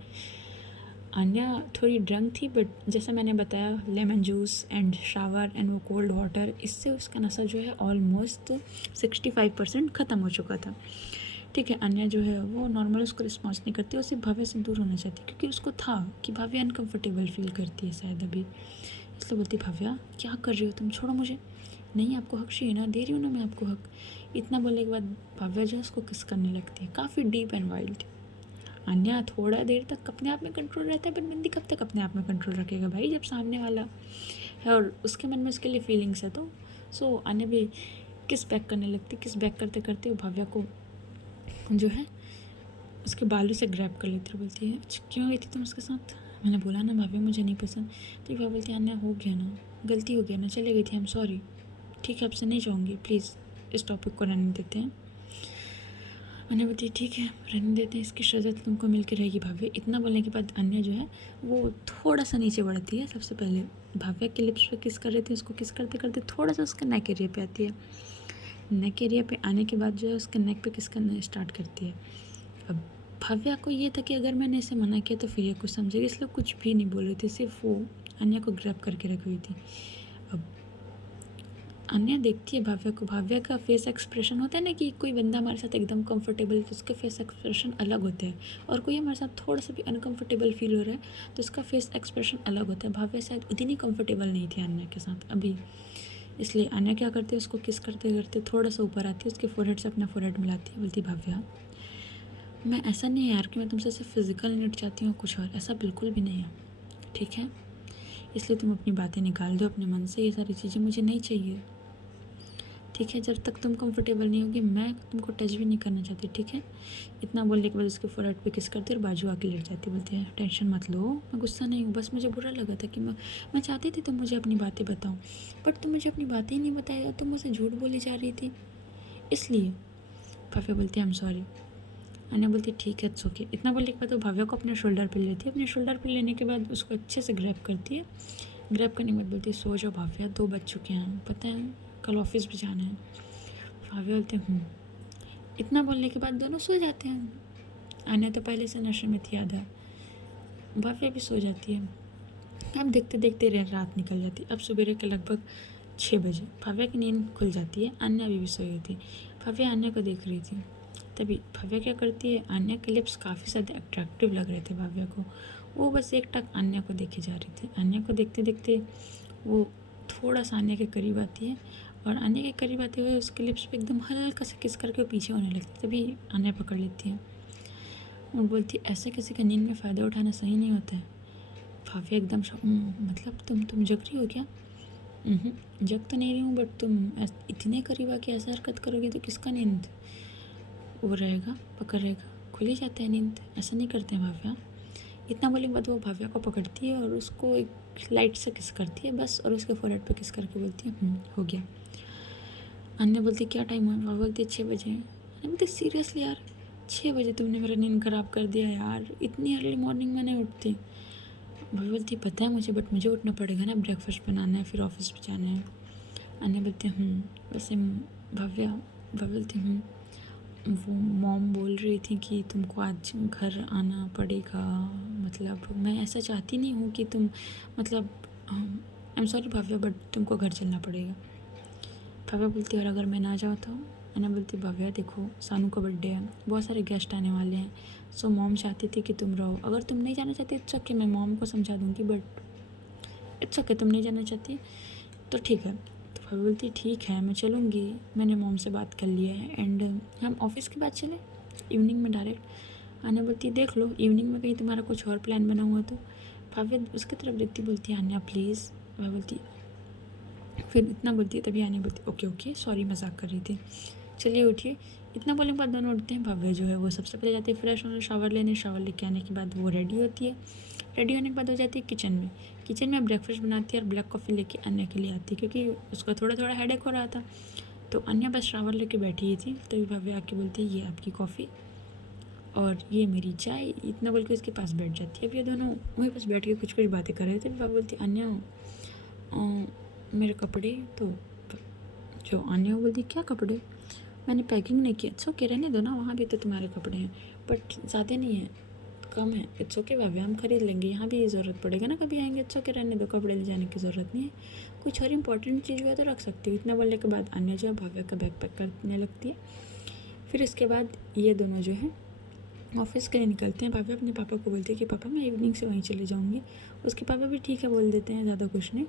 अन्या थोड़ी ड्रंक थी, बट जैसा मैंने बताया lemon juice and shower and वो कोल्ड वाटर, इससे उसका नशा जो है ऑलमोस्ट 65% ख़त्म हो चुका था, ठीक है। अन्या जो है वो नॉर्मल उसको रिस्पॉन्स नहीं करती, वो सिर्फ भव्य से दूर होना चाहती, क्योंकि उसको था कि भव्य अनकंफर्टेबल फील करती है शायद अभी, इसलिए बोलती भव्या क्या कर रही हो तुम, छोड़ो मुझे। नहीं आपको हक चाहिए ना, दे रही हूँ ना मैं आपको हक। इतना बोलने के बाद भव्या जो है उसको किस करने लगती है, काफ़ी डीप एंड वाइल्ड। अन्या थोड़ा देर तक अपने आप में कंट्रोल रहता है, पर बंदी कब तक अपने आप में कंट्रोल रखेगा भाई, जब सामने वाला है और उसके मन में उसके लिए फीलिंग्स है तो। सो अन्या भी किस बैक करने लगती, किस बैक करते करते वो भव्या को जो है उसके बालों से ग्रैब कर लेती है, बोलती है अच्छा क्यों गई थी तुम उसके साथ? मैंने बोला ना भाभी मुझे नहीं पसंद। तो वह बोलती है अन्या हो गया ना, गलती हो गया ना, चले गई थी, आई एम सॉरी, ठीक है आपसे नहीं जाऊँगी, प्लीज़ इस टॉपिक को रहने देते हैं। अन्या बोलती ठीक है रहने देते हैं, इसकी सजा तो तुमको मिल के रहेगी भाव्य। इतना बोलने के बाद अन्या जो है वो थोड़ा सा नीचे बढ़ती है। सबसे पहले भाव्य के लिप्स पे किस कर रही थी, उसको किस करते करते थोड़ा सा उसके नेक एरिया पे आती है। नेक एरिया पे आने के बाद जो है उसके नेक पे किस करना स्टार्ट करती है। अब भाव्या को ये था कि अगर मैंने इसे मना किया तो फिर ये कुछ समझेगी, इसलिए कुछ भी नहीं बोल रही थी, सिर्फ वो अन्या को ग्रैब करके रखी हुई थी। अब अन्या देखती है भाव्या को। भाव्या का फेस एक्सप्रेशन होता है ना कि कोई बंदा हमारे साथ एकदम कंफर्टेबल तो उसके फेस एक्सप्रेशन अलग होते हैं, और कोई हमारे साथ थोड़ा सा भी अनकंफर्टेबल फील हो रहा है तो उसका फेस एक्सप्रेशन अलग होता है। भाव्या शायद उतनी कंफर्टेबल नहीं थी अन्या के साथ अभी, इसलिए अन्या क्या करती है, उसको किस करते करते थोड़ा सा ऊपर आती है, उसके फोरहेड से अपना फोरहेड मिलाती है, बोलती भाव्या मैं ऐसा नहीं है यार कि मैं तुमसे सिर्फ फिजिकल नीड चाहती हूँ, कुछ और ऐसा बिल्कुल भी नहीं है, ठीक है? इसलिए तुम अपनी बातें निकाल दो अपने मन से, ये सारी चीज़ें मुझे नहीं चाहिए, ठीक है? जब तक तुम कंफर्टेबल नहीं होगी मैं तुमको टच भी नहीं करना चाहती, ठीक है? इतना बोलने के बाद उसके फोरहेड पे किस करती है और बाजू आके लेट जाती, बोलती है टेंशन मत लो, मैं गुस्सा नहीं हूँ, बस मुझे बुरा लगा था कि मैं चाहती थी तुम मुझे अपनी बातें बताओ, बट तुम मुझे अपनी बातें ही नहीं बताई, तुम मुझसे झूठ बोली जा रही थी, इसलिए। भाव्या बोलती है आई एम सॉरी। अन्या बोलती ठीक है इट्स ओके। इतना बोलने के बाद वो भाव्या को अपने शोल्डर पे लेती है। अपने शोल्डर पे लेने के बाद उसको अच्छे से ग्रैब करती है। ग्रैब करने के बाद बोलती है सो जाओ भाव्या, 2 बज चुके हैं, पता है कल ऑफिस भी जाना है। भाव्या बोलते हैं इतना बोलने के बाद दोनों सो जाते हैं। अन्या तो पहले से नशे में थी आधा, भाव्या भी सो जाती है। अब देखते देखते रात निकल जाती। अब सवेरे के लगभग 6 बजे भाव्या की नींद खुल जाती है। अन्या अभी भी सोई हुई थी। भाव्या अन्या को देख रही थी। तभी भाव्या क्या करती है, अन्या के लिप्स काफ़ी ज़्यादा अट्रैक्टिव लग रहे थे भाव्या को। वो बस एक टक अन्या को देखे जा रही थी। अन्या को देखते देखते वो थोड़ा सा अन्या के करीब आती है, और अन्या के करीब आते हुए उसके लिप्स पे एकदम हल्का सा किस करके वो पीछे होने लगती है। तभी अन्या पकड़ लेती है और बोलती है ऐसे किसी का नींद में फ़ायदा उठाना सही नहीं होता है। भाव्या एकदम मतलब तुम जग रही हो क्या? जग तो नहीं रही हूँ, बट तुम इतने करीब आके ऐसा हरकत करोगे तो किसका नींद वो रहेगा, पकड़ रहेगा, खुल ही जाता है नींद, ऐसा नहीं करते हैं भाव्या। इतना बोलने के बाद वो भाव्या को पकड़ती है और उसको एक लाइट से किस करती है बस, और उसके फोरहेड पे किस करके बोलती है हो गया। अन्य बोलती क्या टाइम हुआ? भाव्या बोलती है 6 बजे। अन्य बोलती सीरियसली यार 6 बजे तुमने मेरा नींद ख़राब कर दिया यार, इतनी अर्ली मॉर्निंग में नहीं उठती। भाव्या बोलती पता है मुझे, बट मुझे उठना पड़ेगा ना, ब्रेकफास्ट बनाना है, फिर ऑफिस भी जाना है। अन्य बोलते वैसे भाव्या बोलती वो मॉम बोल रही थी कि तुमको आज घर आना पड़ेगा, मतलब मैं ऐसा चाहती नहीं हूँ कि तुम, मतलब I am sorry Bhavya, but तुमको घर चलना पड़ेगा। भाव्या बोलती और अगर मैं ना जाऊँ तो? अन्या बोलती भाव्या देखो सानू का बर्थडे है, बहुत सारे गेस्ट आने वाले हैं, सो मॉम चाहती थी कि तुम रहो, अगर तुम नहीं जाना चाहती इट्स ओके, मैं मॉम को समझा दूँगी, बट इट्स ओके तुम नहीं जाना चाहती तो ठीक है। तो भाभी बोलती ठीक है मैं चलूँगी, मैंने मॉम से बात कर लिया है, एंड हम ऑफिस के बाद चलें इवनिंग में डायरेक्ट। अन्या बोलती देख लो इवनिंग में कहीं तुम्हारा कुछ और प्लान बना हुआ तो। भाभी उसकी तरफ देखती बोलती है अन्या प्लीज़। भाभी बोलती फिर इतना बोलती है, तभी अन्या बोलती ओके ओके सॉरी मजाक कर रही थी, चलिए उठिए। इतना बोलने के बाद दोनों उठते हैं। भव्य जो है वो सबसे पहले जाती है फ्रेश होने, शावर लेने, शावर लेके आने के बाद वो रेडी होती है। रेडी होने के बाद हो जाती है किचन में। किचन में ब्रेकफास्ट बनाती है और ब्लैक कॉफ़ी लेके अन्या के लिए आती है, क्योंकि उसका थोड़ा थोड़ा हेडेक हो रहा था। तो अन्या बस शावर लेके बैठी ही थी, तभी भव्य आके बोलती है ये आपकी कॉफ़ी और ये मेरी चाय। इतना बोल के उसके पास बैठ जाती है। अब ये दोनों वहीं पास बैठ के कुछ कुछ बातें कर रहे थे। भव्य बोलती अन्या मेरे कपड़े, तो जो अन्या बोलती क्या कपड़े, मैंने पैकिंग नहीं किया। इट्स ओके रहने दो ना, वहाँ भी तो तुम्हारे कपड़े हैं, बट ज़्यादा नहीं है, कम है। इट्स ओके भाभी हम खरीद लेंगे, यहाँ भी ज़रूरत पड़ेगा ना कभी आएंगे। इट्स ओके रहने दो, कपड़े ले जाने की ज़रूरत नहीं है, कुछ और इंपॉर्टेंट चीज़ हुआ तो रख सकती हूँ। इतना बोलने के बाद अन्य जो है भाव्या का बैग पैक करने लगती है। फिर इसके बाद ये दोनों जो है ऑफिस के लिए निकलते हैं। भाव्या अपने पापा को बोलती है कि पापा मैं इवनिंग से वहीं चले जाऊँगी। उसके पापा भी ठीक है बोल देते हैं, ज़्यादा कुछ नहीं।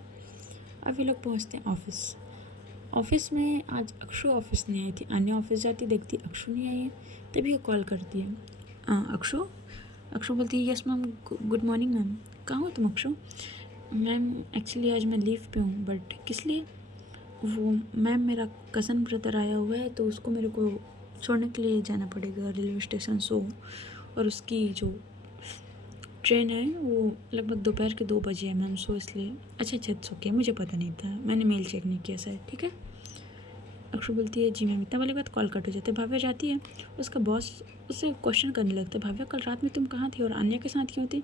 अब ये लोग पहुँचते हैं ऑफिस। ऑफिस में आज अक्षु ऑफिस नहीं आई थी। अन्य ऑफिस जाती देखती अक्षु नहीं आई है, तभी वो कॉल करती है अक्षु। अक्षु बोलती है yes ma'am, good morning ma'am. कहाँ हो तुम अक्षु? मैम एक्चुअली आज मैं लीव पे हूँ, बट किस लिए? वो मैम मेरा कज़न ब्रदर आया हुआ है, तो उसको मेरे को छोड़ने के लिए जाना पड़ेगा रेलवे स्टेशन, सो और उसकी जो ट्रेन है वो लगभग दोपहर के 2 बजे है मैम, सो इसलिए। अच्छा इट्स ओके, मुझे पता नहीं था, मैंने मेल चेक नहीं किया शायद, ठीक है। अक्षु बोलती है जी मैम। इतना वाली बात कॉल कट हो जाता है। भाव्या जाती है, उसका बॉस उससे क्वेश्चन करने लगता है, भाव्या कल रात में तुम कहाँ थी और अन्य के साथ क्यों थी?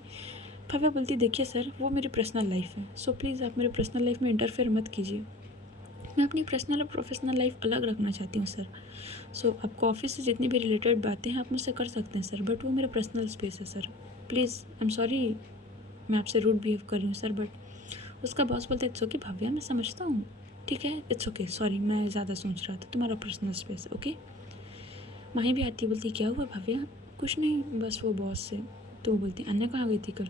भाव्या बोलती देखिए सर, वो मेरी पर्सनल लाइफ है, सो प्लीज़ आप मेरे पर्सनल लाइफ में इंटरफेयर मत कीजिए। मैं अपनी पर्सनल और प्रोफेशनल लाइफ अलग रखना चाहती हूँ सर। सो आपको ऑफिस से जितनी भी रिलेटेड बातें हैं आप मुझसे कर सकते हैं सर, बट वो मेरा पर्सनल स्पेस है sir. Please I am sorry, मैं आपसे रूड बिहेव कर रही हूँ सर, बट उसका बॉस बोलता है इट्स ओके भाव्या, मैं समझता हूँ, ठीक है, इट्स ओके, सॉरी मैं ज़्यादा सोच रहा था, तुम्हारा पर्सनल स्पेस है, ओके। माही भी आती है, बोलती क्या हुआ भाव्या? कुछ नहीं, बस वो बॉस से। तो वो बोलती अन्य कहाँ गई थी कल?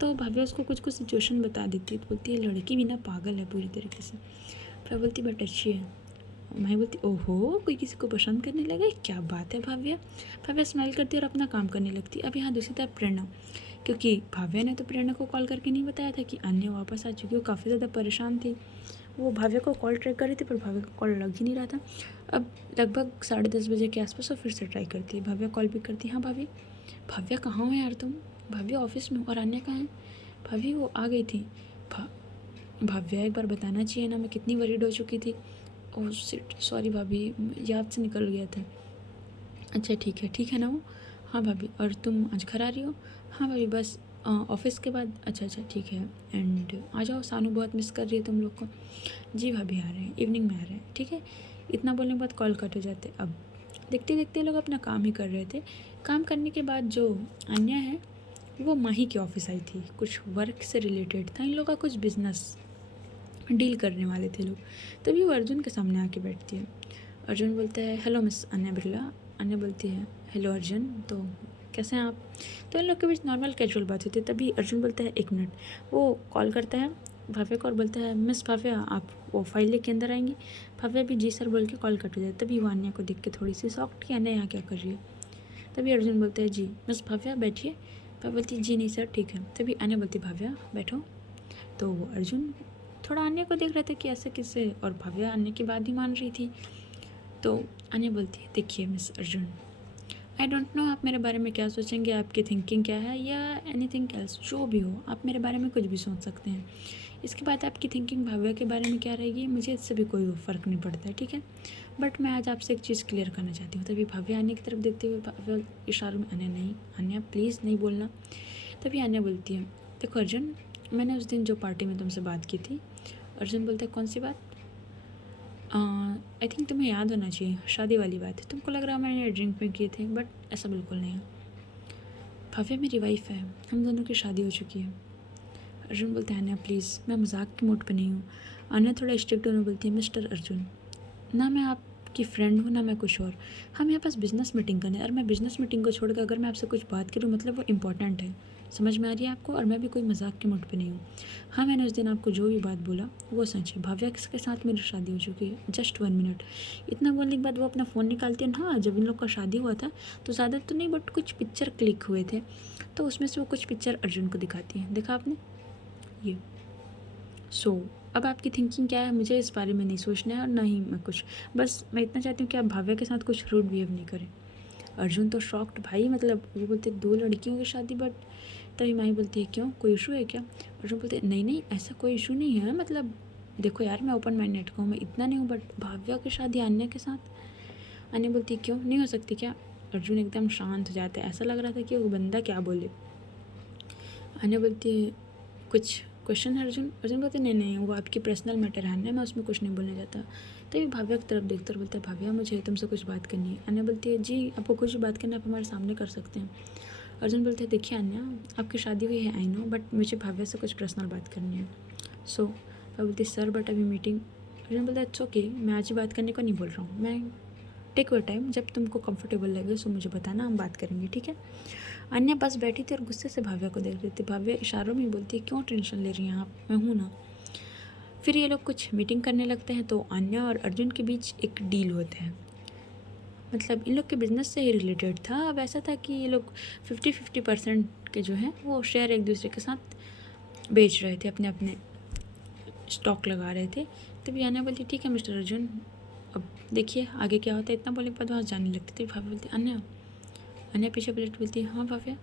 तो भाव्या उसको कुछ कुछ सिचुएशन बता देती है। तो बोलती है लड़की भी ना पागल है पूरी तरीके से। फिर बोलती बट अच्छी है। माही बोलती ओहो, कोई किसी को पसंद करने लगा, क्या बात है भाव्या। भाव्या स्माइल करती है और अपना काम करने लगती है। अब यहाँ दूसरी तरफ प्रेरणा, क्योंकि भाव्या ने तो प्रेरणा को कॉल करके नहीं बताया था कि अन्य वापस आ चुकी, वो काफ़ी ज़्यादा परेशान थी। वो भाव्या को कॉल ट्राई कर रही थी पर भाव्या का कॉल लग ही नहीं रहा था। अब लगभग 10:30 बजे के आसपास वो फिर से ट्राई करती है। भाव्या कॉल भी करती है, हाँ भाभी। भाव्या कहाँ हो यार तुम? भाव्या ऑफिस में हूँ। और अन्य कहाँ है? भाभी वो आ गई थी। भाव्या एक बार बताना चाहिए ना, मैं कितनी वरीड हो चुकी थी। ओह शिट, सॉरी भाभी, याद से निकल गया था। अच्छा ठीक है ना वो? हाँ भाभी। और तुम आज घर आ रही हो? हाँ भाभी, बस ऑफिस के बाद। अच्छा ठीक है, एंड आ जाओ, सानू बहुत मिस कर रही है तुम लोग को। जी भाभी आ रहे हैं, इवनिंग में आ रहे हैं, ठीक है। इतना बोलने के बाद कॉल कट हो जाते। अब देखते देखते लोग अपना काम ही कर रहे थे। काम करने के बाद जो अन्य है वो माही के ऑफिस आई थी, कुछ वर्क से रिलेटेड था, इन लोगों का कुछ बिजनेस डील करने वाले थे लोग। तभी वो अर्जुन के सामने आके बैठती है। अर्जुन बोलता है हेलो मिस अन्या बिरला। अन्या बोलती है हेलो अर्जुन, तो कैसे हैं आप? तो इन लोग के बीच नॉर्मल कैजुअल बात होती है। तभी अर्जुन बोलता है 1 मिनट। वो कॉल करता है भाव्या को और बोलता है मिस भाव्या, आप वो फाइल लेके अंदर आएंगी? भाव्या भी जी सर बोल के कॉल कट हो जाए। तभी वो अन्या को देख के थोड़ी सी शॉक्ड कि अन्या यहाँ क्या कर रही है। तभी अर्जुन बोलता है जी मिस भाव्या बैठिए। भाव्या बोलती जी नहीं सर ठीक है। तभी अन्या बोलती भाव्या बैठो। तो अर्जुन थोड़ा अन्य को देख रहे थे कि ऐसे किससे, और भाव्या अन्य की बात ही मान रही थी। तो अन्य बोलती है देखिए miss Arjun, I don't know आप मेरे बारे में क्या सोचेंगे, आपकी थिंकिंग क्या है या एनीथिंग एल्स, जो भी हो आप मेरे बारे में कुछ भी सोच सकते हैं। इसके बाद आपकी थिंकिंग भाव्या के बारे में क्या रहेगी मुझे इससे भी कोई फ़र्क नहीं पड़ता है, ठीक है। बट मैं आज आपसे एक चीज़ क्लियर करना चाहती हूँ। तभी भाव्या अन्य की तरफ देखते हुए भाव्या इशारों में अन्य नहीं, अन्य प्लीज़ नहीं बोलना। तभी अन्य बोलती है देखो अर्जुन, मैंने उस दिन जो पार्टी में तुमसे बात की थी। अर्जुन बोलता है कौन सी बात? आई थिंक तुम्हें याद होना चाहिए, शादी वाली बात है। तुमको लग रहा है मैंने ड्रिंक में किए थे, बट ऐसा बिल्कुल नहीं है। भाव्या मेरी वाइफ है, हम दोनों की शादी हो चुकी है। अर्जुन बोलते हैं अन्या प्लीज़, मैं मजाक के मूड पे नहीं हूँ। अन्या थोड़ा स्ट्रिक्ट होने बोलती है मिस्टर अर्जुन, ना मैं आपकी फ्रेंड हूँ ना मैं कुछ और, हम यहाँ पास बिजनेस मीटिंग करने, और मैं बिजनेस मीटिंग को छोड़कर अगर मैं आपसे कुछ बात करूँ मतलब वो इंपॉर्टेंट है, समझ में आ रही है आपको? और मैं भी कोई मजाक के मूड पे नहीं हूँ। हाँ मैंने उस दिन आपको जो भी बात बोला वो सच है, भाव्या के साथ मेरी शादी हो चुकी है। Just 1 minute. इतना बोलने के बाद वो अपना फ़ोन निकालती है। हाँ जब इन लोग का शादी हुआ था तो ज़्यादा तो नहीं बट कुछ पिक्चर क्लिक हुए थे, तो उसमें से वो कुछ पिक्चर अर्जुन को दिखाती है, देखा आपने ये। अब आपकी थिंकिंग क्या है मुझे इस बारे में नहीं सोचना है और ना ही मैं कुछ, बस मैं इतना चाहती हूँ कि आप भाव्या के साथ कुछ रूड बिहेव नहीं करें। अर्जुन तो शॉक्ड भाई, मतलब वो बोलते 2 लड़कियों की शादी, बट तभी माही बोलती है क्यों, कोई इशू है क्या? अर्जुन बोलते नहीं ऐसा कोई इशू नहीं है, मतलब देखो यार मैं ओपन माइंडेड का हूँ, मैं इतना नहीं हूँ, बट भाव्या की शादी अन्य के साथ। अन्य बोलती है क्यों नहीं हो सकती क्या? अर्जुन एकदम शांत हो जाता है, ऐसा लग रहा था कि वो बंदा क्या बोले। अन्य बोलती है कुछ क्वेश्चन है अर्जुन? अर्जुन बोलते नहीं वो आपकी पर्सनल मैटर है अन्य, मैं उसमें कुछ नहीं बोलना चाहता। तभी भाव्या की तरफ देखते और बोलता है भाव्या मुझे तुमसे कुछ बात करनी है। अन्य बोलती है जी आपको कुछ भी बात करना आप हमारे सामने कर सकते हैं। अर्जुन बोलते हैं देखिए अन्य, आपकी शादी हुई है आई नो, बट मुझे भाव्या से कुछ पर्सनल बात करनी है। सो भाव्या बोलती है सर बट अभी मीटिंग। अर्जुन बोलता है इट्स ओके, मैं आज ही बात करने को नहीं बोल रहा हूँ, मैं टेक योर टाइम, जब तुमको कंफर्टेबल लगे सो मुझे बताना, हम बात करेंगे, ठीक है। अन्य पास बैठी थी और गुस्से से भाव्या को देख रही थी। भाव्या इशारों में बोलती है क्यों टेंशन ले रही हैं आप, मैं हूँ ना। फिर ये लोग कुछ मीटिंग करने लगते हैं। तो अन्य और अर्जुन के बीच एक डील होता है, मतलब इन लोग के बिजनेस से ही रिलेटेड था। अब ऐसा था कि ये लोग 50-50% के जो हैं वो शेयर एक दूसरे के साथ बेच रहे थे, अपने अपने स्टॉक लगा रहे थे। तभी अन्य बोलती ठीक है मिस्टर अर्जुन, अब देखिए आगे क्या होता है। इतना बोलने के बाद वहाँ जाने लगती थी। भाव्या बोलती अन्य पीछे पलट बोलती है हाँ भाव्या,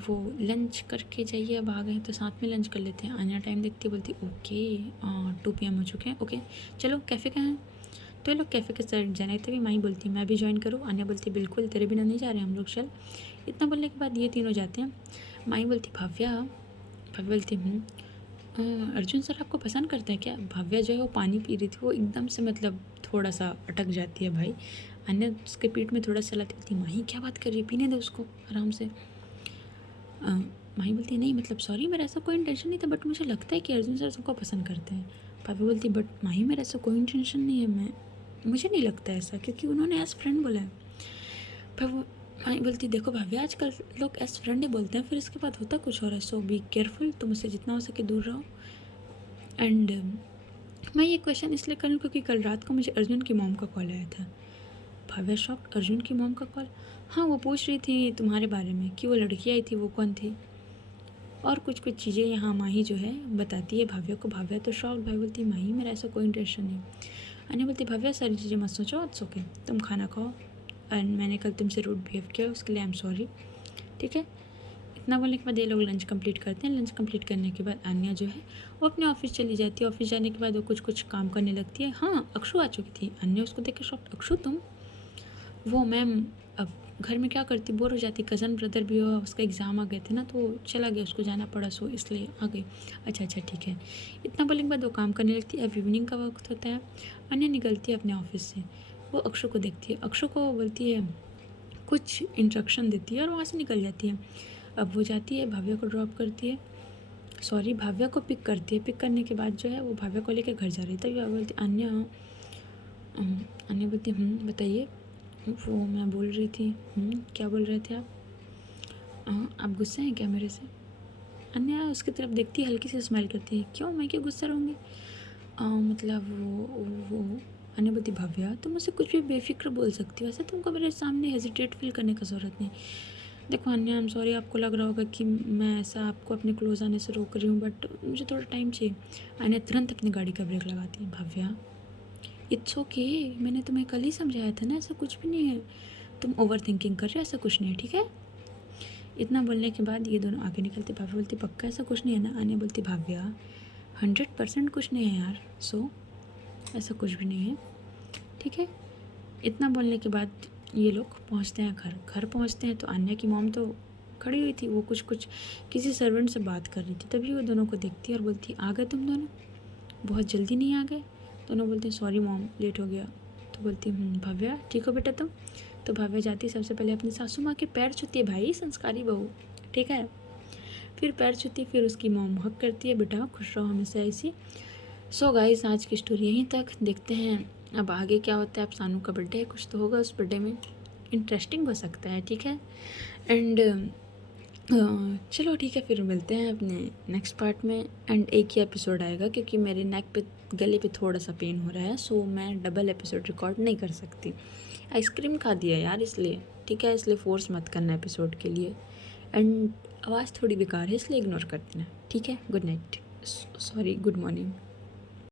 वो लंच करके जाइए, अब आ गए तो साथ में लंच कर लेते हैं। अन्य टाइम देखती बोलती ओके 2 PM हो चुके हैं, ओके चलो कैफ़े का है। तो ये लोग कैफ़े के साइड जाने, तभी माही बोलती मैं भी ज्वाइन करूँ। अन्या बोलती बिल्कुल, तेरे बिना नहीं जा रहे हम लोग, चल। इतना बोलने के बाद ये तीनों जाते हैं। माही बोलती भव्या, भव्या बोलती अर्जुन सर आपको पसंद करता है क्या? भव्या जो है वो पानी पी रही थी, वो एकदम से मतलब थोड़ा सा अटक जाती है भाई। अन्य उसके पीठ में थोड़ा सा चलाती बोलती माही क्या बात कर रही है, पीने दे उसको आराम से। माही बोलती नहीं मतलब सॉरी, मेरा ऐसा कोई इंटेंशन नहीं था, बट मुझे लगता है कि अर्जुन सर सबको पसंद करते हैं। भव्या बोलती बट माही मेरा ऐसा कोई इंटेंशन नहीं है, मुझे नहीं लगता ऐसा, क्योंकि उन्होंने एज फ्रेंड बोला है। भव्या माही बोलती देखो भव्या, आजकल लोग एज फ्रेंड ही बोलते हैं, फिर इसके बाद होता कुछ और है, सो बी केयरफुल, तुम उससे जितना हो सके दूर रहो। एंड मैं ये क्वेश्चन इसलिए करूँ क्योंकि कल रात को मुझे अर्जुन की मॉम का कॉल आया था। भव्या शॉक, अर्जुन की मॉम का कॉल? हाँ, वो पूछ रही थी तुम्हारे बारे में कि वो लड़की आई थी वो कौन थी, और कुछ चीज़ें यहाँ माही जो है बताती है भव्या को। भव्या तो शॉक, भव्या बोलती माही मेरा ऐसा कोई इंटेंशन नहीं। अन्य बोलती भव्या सारी चीज़ें मत सोचो, इट्स ओके, तुम खाना खाओ, एंड मैंने कल तुमसे रूड बिहेव किया उसके लिए आई एम सॉरी, ठीक है। इतना बोलने के बाद ये लोग लंच कंप्लीट करते हैं। लंच कंप्लीट करने के बाद अन्या जो है वो अपने ऑफिस चली जाती है। ऑफिस जाने के बाद वो कुछ काम करने लगती है। हाँ, अक्षु आ चुकी थी। अन्या उसको देख के शॉक, अक्षु तुम? वो मैम अब घर में क्या करती, बोर हो जाती, कज़न ब्रदर भी हो, उसका एग्ज़ाम आ गए थे ना तो चला गया, उसको जाना पड़ा, सो इसलिए आ गई। अच्छा अच्छा ठीक है। इतना बोलने के बाद वो काम करने लगती है। अब इवनिंग का वक्त होता है। अन्या निकलती है अपने ऑफिस से, वो अक्षु को देखती है, अक्षु को बोलती है, कुछ इंस्ट्रक्शन देती है और वहाँ से निकल जाती है। अब वो जाती है, भाव्या को ड्रॉप करती है, सॉरी भाव्या को पिक करती है। पिक करने के बाद जो है वो भाव्या को लेकर घर जा रही है। तभी भाव्या बोलती अन्या, अन्या बोलती बताइए। वो मैं बोल रही थी क्या बोल रहे थे आप? आप गुस्सा हैं क्या मेरे से? अन्या उसकी तरफ देखती है, हल्की सी स्माइल करती है, क्यों, मैं क्यों गुस्सा रहूँगी? मतलब वो अन्या बोलती भव्या तुम मुझसे कुछ भी बेफिक्र बोल सकती हो, वैसे तुमको मेरे सामने हेजिटेट फील करने का ज़रूरत नहीं। देखो अन्या, आई एम सॉरी, आपको लग रहा होगा कि मैं ऐसा आपको अपने क्लोज आने से रोक रही हूँ, बट मुझे थोड़ा टाइम चाहिए। अन्या तुरंत अपनी गाड़ी का ब्रेक लगाती है। भव्या इट्स ओके, मैंने तुम्हें कल ही समझाया था ना, ऐसा कुछ भी नहीं है, तुम ओवर थिंकिंग कर रहे हो, ऐसा कुछ नहीं है, ठीक है। इतना बोलने के बाद ये दोनों आगे निकलते। भव्या बोलती पक्का ऐसा कुछ नहीं है ना? अन्या बोलती भव्या 100% कुछ नहीं है यार, सो ऐसा कुछ भी नहीं है, ठीक है। इतना बोलने के बाद ये लोग पहुंचते हैं घर। घर पहुंचते हैं तो अन्या की मॉम तो खड़ी हुई थी, वो कुछ किसी सर्वेंट से बात कर रही थी। तभी वो दोनों को देखती है और बोलती आ गए तुम दोनों, बहुत जल्दी नहीं आ गए? दोनों बोलते हैं सॉरी मॉम, लेट हो गया। तो बोलती भव्या ठीक हो बेटा तुम? तो भव्या जाती सबसे पहले अपनी सासू माँ के पैर छूती है, भाई संस्कारी बहू, ठीक है। फिर पैर छूती, फिर उसकी मॉम हक करती है, बेटा खुश रहो हमेशा ऐसी। सो गाइस आज की स्टोरी यहीं तक, देखते हैं अब आगे क्या होता है। अब सानू का बर्थडे है, कुछ तो होगा उस बर्थडे में, इंटरेस्टिंग हो सकता है, ठीक है। एंड चलो ठीक है, फिर मिलते हैं अपने नेक्स्ट पार्ट में। एंड एक ही एपिसोड आएगा क्योंकि मेरे नेक पे, गले पे थोड़ा सा पेन हो रहा है, सो मैं डबल एपिसोड रिकॉर्ड नहीं कर सकती। आइसक्रीम खा दिया यार इसलिए, ठीक है, इसलिए फोर्स मत करना एपिसोड के लिए। एंड आवाज़ थोड़ी बेकार है इसलिए इग्नोर कर देना, ठीक है। Good night, sorry good morning.